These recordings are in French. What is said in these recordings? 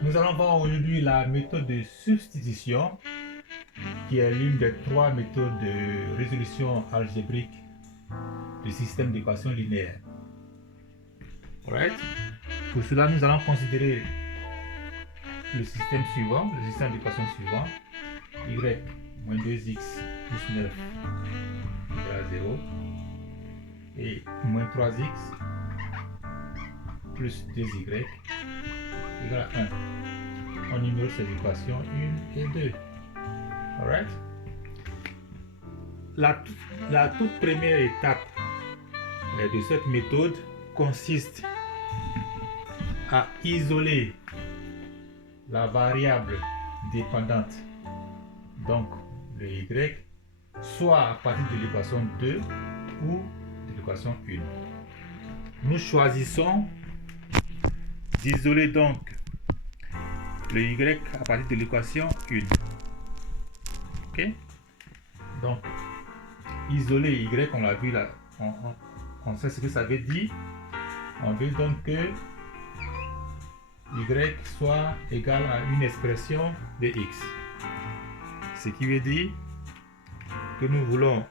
Nous allons voir aujourd'hui la méthode de substitution qui est l'une des 3 méthodes de résolution algébrique du système d'équations linéaires. Right? Pour cela, nous allons considérer le système suivant, le système d'équation suivant, y moins 2x plus 9 égale à 0 et moins 3x plus 2y égale à 1. On numère ces équations 1 et 2. Alright? La toute première étape de cette méthode consiste à isoler la variable dépendante, donc le y, soit à partir de l'équation 2 ou de l'équation 1. Nous choisissons d'isoler donc le y à partir de l'équation 1. Ok? Donc, isoler y, on l'a vu là, on sait ce que ça veut dire. On veut donc que y soit égal à une expression de x. Ce qui veut dire que nous voulons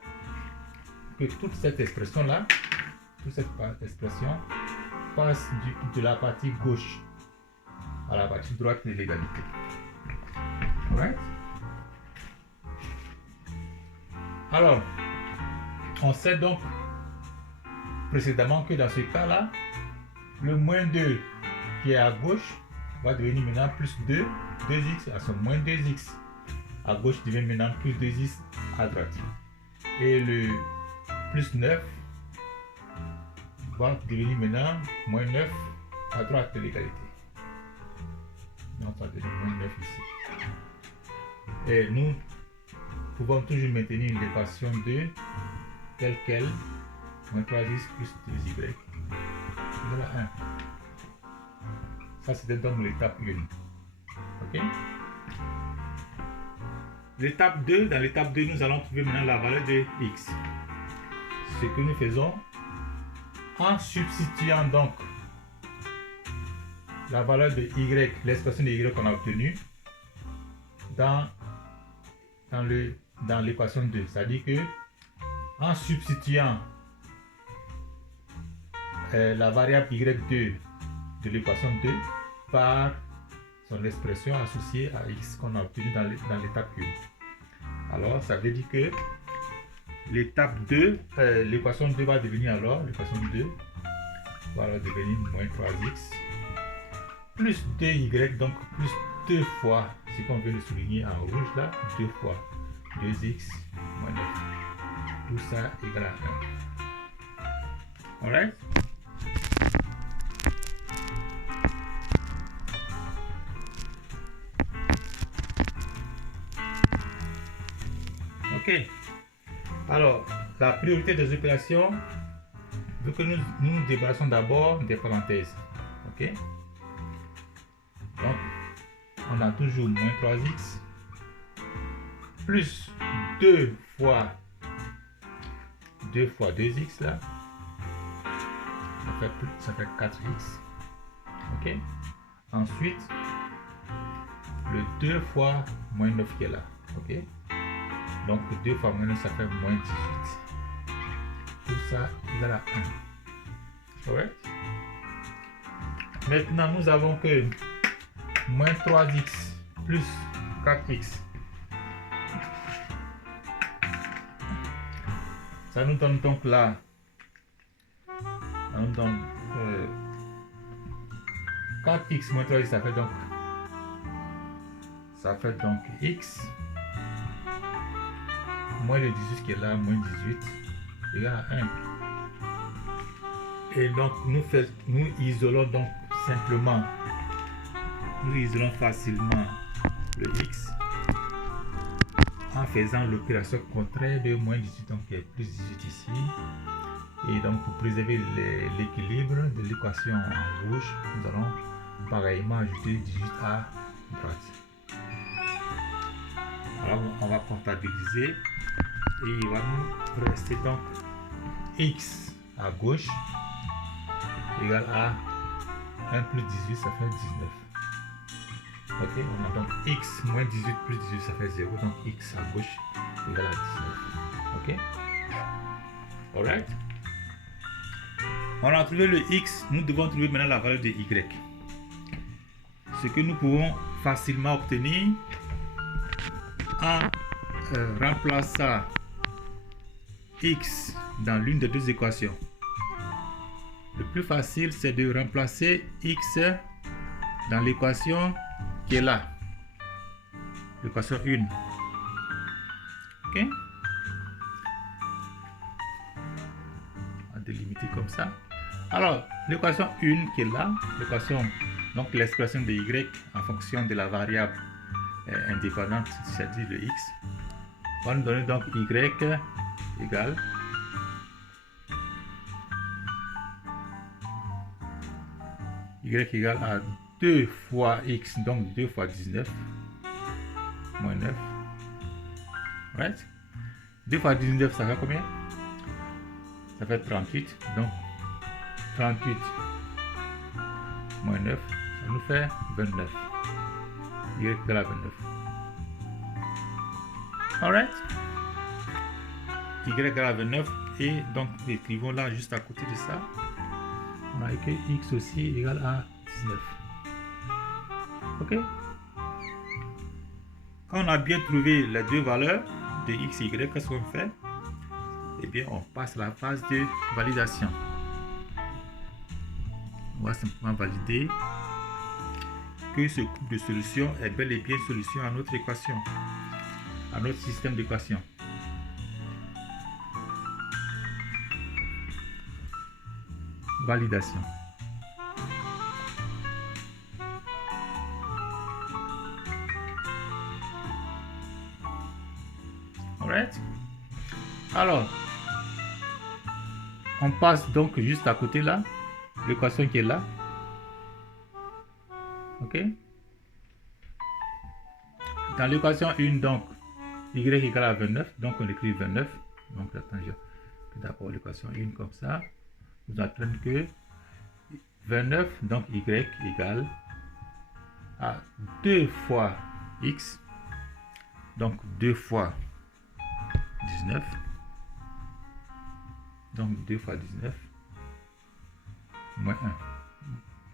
que toute cette expression-là, toute cette expression passe de la partie gauche à la partie droite de l'égalité. Alright? Alors, on sait donc précédemment que dans ce cas-là, le moins 2 qui est à gauche va devenir maintenant plus 2, 2x à son moins 2x. À gauche devient maintenant plus 2x à droite. Et le plus 9 va devenir maintenant moins 9 à droite de l'égalité. Donc ça devient moins 9 ici. Et nous pouvons toujours maintenir l'équation 2 telle qu'elle, moins 3x plus 2y égale à 1. Ça c'était donc l'étape 1. Ok? L'étape 2, dans l'étape 2, nous allons trouver maintenant la valeur de x. Ce que nous faisons en substituant donc la valeur de y, l'expression de y qu'on a obtenue dans l'équation 2. C'est-à-dire que en substituant la variable y2 de l'équation 2 par son expression associée à x qu'on a obtenu dans l'étape 1. Alors, ça veut dire que l'étape 2, l'équation 2 va devenir alors, l'équation 2 va alors devenir moins 3x plus 2y, donc plus 2 fois ce qu'on vient de souligner en rouge là, 2 fois 2x moins 9. Tout ça égale à 1. Alright? Ok. Alors, la priorité des opérations veut que nous nous débarrassons d'abord des parenthèses. Ok. Donc, on a toujours moins 3x plus 2 fois 2x là. Ça fait 4x. Ok. Ensuite, le 2 fois moins 9 qui est là. Ok. Donc 2 fois moins 9, ça fait moins 18. Tout ça égale à 1. Correct? Maintenant, nous avons que moins 3x plus 4x. Ça nous donne donc là, ça nous donne 4x moins 3x, ça fait donc x moins le 18 qui est là, moins 18 égale à 1. Et donc nous isolons donc simplement, nous isolons facilement le x en faisant l'opération contraire de moins 18, donc qui est plus 18 ici. Et donc pour préserver l'équilibre de l'équation en rouge, nous allons pareillement ajouter 18 à droite. Alors on va comptabiliser et il va nous rester donc x à gauche égale à 1 plus 18, ça fait 19. Ok, on a donc x moins 18 plus 18, ça fait 0. Donc x à gauche égale à 19. Ok. Alright. On a trouvé le x. Nous devons trouver maintenant la valeur de y. Ce que nous pouvons facilement obtenir en remplaçant x dans l'une des deux équations. Le plus facile, c'est de remplacer x dans l'équation qui est là. L'équation 1. Ok? On va délimiter comme ça. Alors, l'équation 1 qui est là, l'équation, donc l'expression de y en fonction de la variable indépendante, c'est-à-dire le x, va nous donner donc y égale à 2 fois x, donc 2 fois 19, moins 9. Right? 2 fois 19, ça fait combien? Ça fait 38. Donc, 38 moins 9, ça nous fait 29. Y égale à 29. Alright? Y égale à 29. Et donc, écrivons là juste à côté de ça. On a écrit x aussi égale à 19. Ok? Quand on a bien trouvé les deux valeurs de x et y, qu'est-ce qu'on fait? Eh bien, on passe à la phase de validation. On va simplement valider que ce couple de solutions est bel et bien solution à notre équation, à notre système d'équation. Validation. Alright. Alors, on passe donc juste à côté là, l'équation qui est là. Ok. Dans l'équation 1, donc, y égale à 29, donc on écrit 29. Donc, attends, d'abord l'équation 1 comme ça. Nous apprendre que 29, donc y égale à 2 fois x, donc 2 fois 19, donc 2 fois 19, moins 1,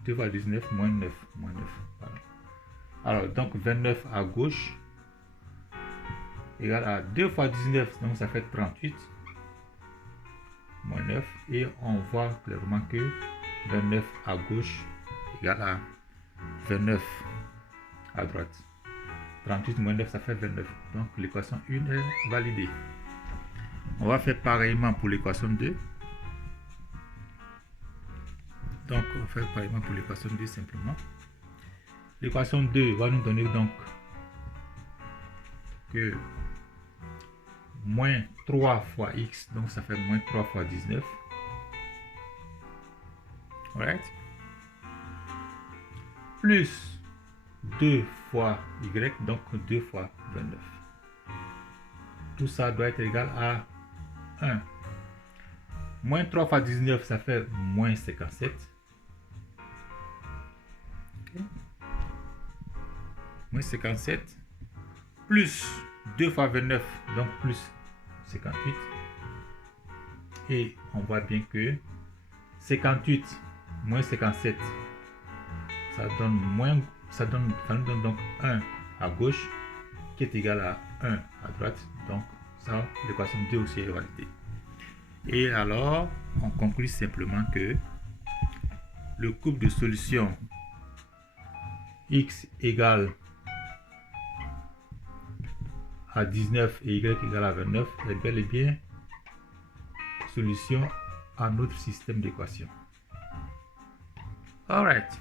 2 fois 19, moins 9, pardon. Alors, donc 29 à gauche égale à 2 fois 19, donc ça fait 38, moins 9, et on voit clairement que 29 à gauche égale à 29 à droite. 38 moins 9, ça fait 29. Donc l'équation 1 est validée. On va faire pareillement pour l'équation 2. Donc on fait pareillement pour l'équation 2 simplement. L'équation 2 va nous donner donc que moins 3 fois x, donc ça fait moins 3 fois 19. Alright. Plus 2 fois y, donc 2 fois 29. Tout ça doit être égal à 1. Moins 3 fois 19, ça fait moins 57. Okay. Moins 57. Plus 2 fois 29, donc plus 58. Et on voit bien que 58 moins 57, ça donne moins, ça nous donne donc 1 à gauche qui est égal à 1 à droite. Donc ça, l'équation 2 aussi est validée. Et alors, on conclut simplement que le couple de solutions x égale à 19 et y égale à 29 est bel et bien solution à notre système d'équation. Alright.